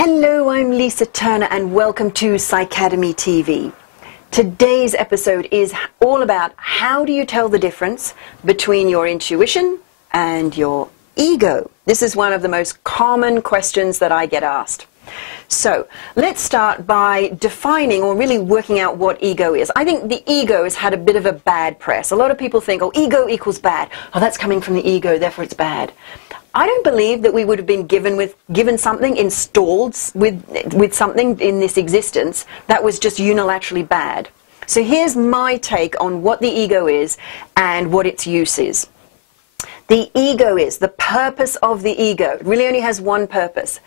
Hello, I'm Lisa Turner and welcome to PsyTV TV. Today's episode is all about how do you tell the difference between your intuition and your ego. This is one of the most common questions that I get asked. So let's start by defining or really working out what ego is. I think the ego has had a bit of a bad press. A lot of people think, oh, ego equals bad. Oh, that's coming from the ego, therefore it's bad. I don't believe that we would have been given something, installed with something in this existence that was just unilaterally bad. So here's my take on what the ego is and what its use is. The ego is, the purpose of the ego, it really only has one purpose,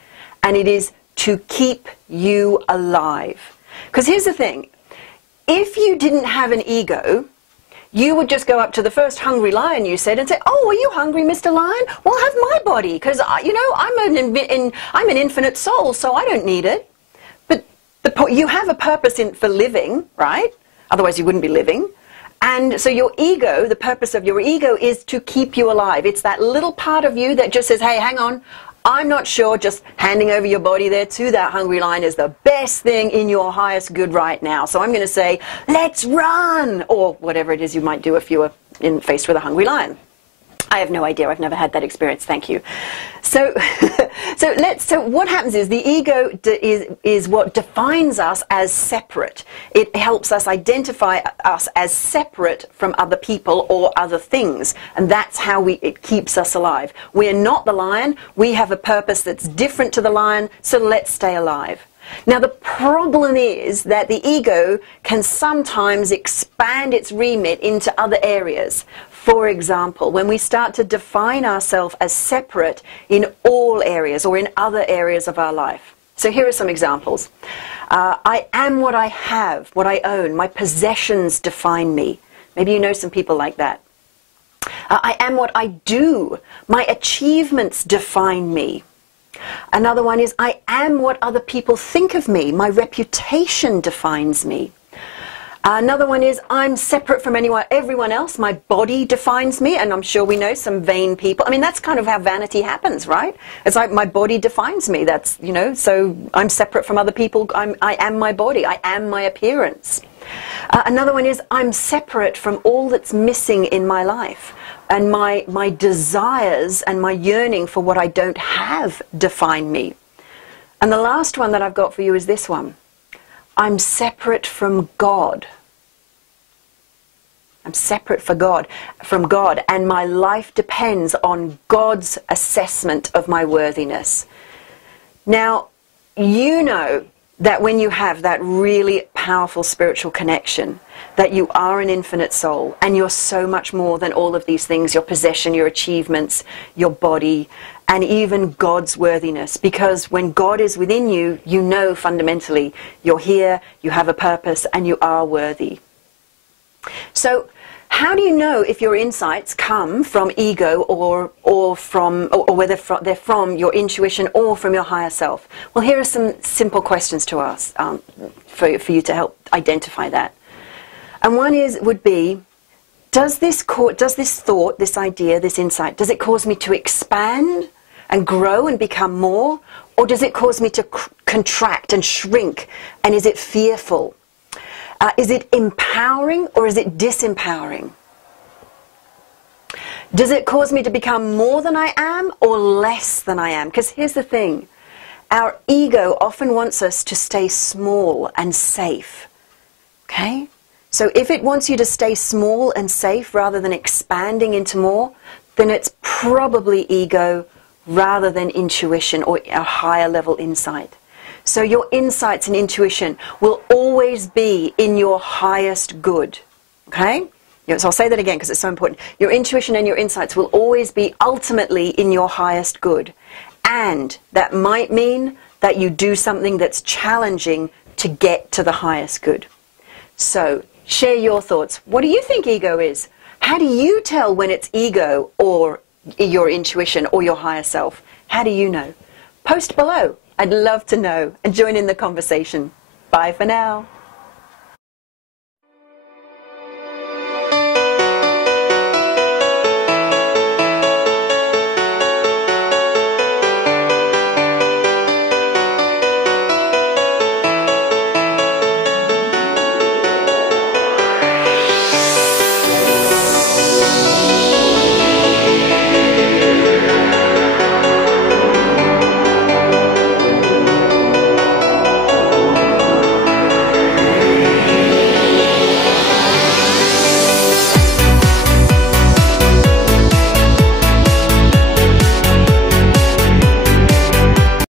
and it is to keep you alive. Because here's the thing, if you didn't have an ego, you would just go up to the first hungry lion you said and say, oh, are you hungry, Mr. Lion? Well, have my body, because, you know, I'm an infinite soul, so I don't need it. But you have a purpose for living, right? Otherwise you wouldn't be living. And so your ego, the purpose of your ego is to keep you alive. It's that little part of you that just says, hey, hang on, I'm not sure just handing over your body there to that hungry lion is the best thing in your highest good right now. So I'm going to say, let's run, or whatever it is you might do if you were faced with a hungry lion. I have no idea. I've never had that experience. Thank you. So, so what happens is the ego is what defines us as separate. It helps us identify us as separate from other people or other things, and that's how it keeps us alive. We're not the lion. We have a purpose that's different to the lion, so let's stay alive. Now, the problem is that the ego can sometimes expand its remit into other areas. For example, when we start to define ourselves as separate in all areas or in other areas of our life. So here are some examples. I am what I have, what I own. My possessions define me. Maybe you know some people like that. I am what I do. My achievements define me. Another one is, I am what other people think of me. My reputation defines me. Another one is, I'm separate from everyone else. My body defines me, and I'm sure we know some vain people. I mean, that's kind of how vanity happens, right? It's like my body defines me. That's, you know, so I'm separate from other people. I am my body. I am my appearance. Another one is, I'm separate from all that's missing in my life. And my desires and my yearning for what I don't have define me. And the last one that I've got for you is this one. I'm separate from God. I'm separate from God, and my life depends on God's assessment of my worthiness. Now, you know that when you have that really powerful spiritual connection, that you are an infinite soul, and you're so much more than all of these things, your possession, your achievements, your body, and even God's worthiness. Because when God is within you, you know fundamentally you're here, you have a purpose, and you are worthy. So how do you know if your insights come from ego or whether they're from your intuition or from your higher self? Well, here are some simple questions to ask for you to help identify that. And one would be, does this thought, this idea, this insight, does it cause me to expand and grow and become more? Or does it cause me to contract and shrink? And is it fearful? Is it empowering or is it disempowering? Does it cause me to become more than I am or less than I am? Because here's the thing. Our ego often wants us to stay small and safe. Okay? So if it wants you to stay small and safe rather than expanding into more, then it's probably ego rather than intuition or a higher level insight. So your insights and intuition will always be in your highest good. Okay? So I'll say that again because it's so important. Your intuition and your insights will always be ultimately in your highest good. And that might mean that you do something that's challenging to get to the highest good. So share your thoughts. What do you think ego is? How do you tell when it's ego or your intuition or your higher self? How do you know? Post below. I'd love to know and join in the conversation. Bye for now.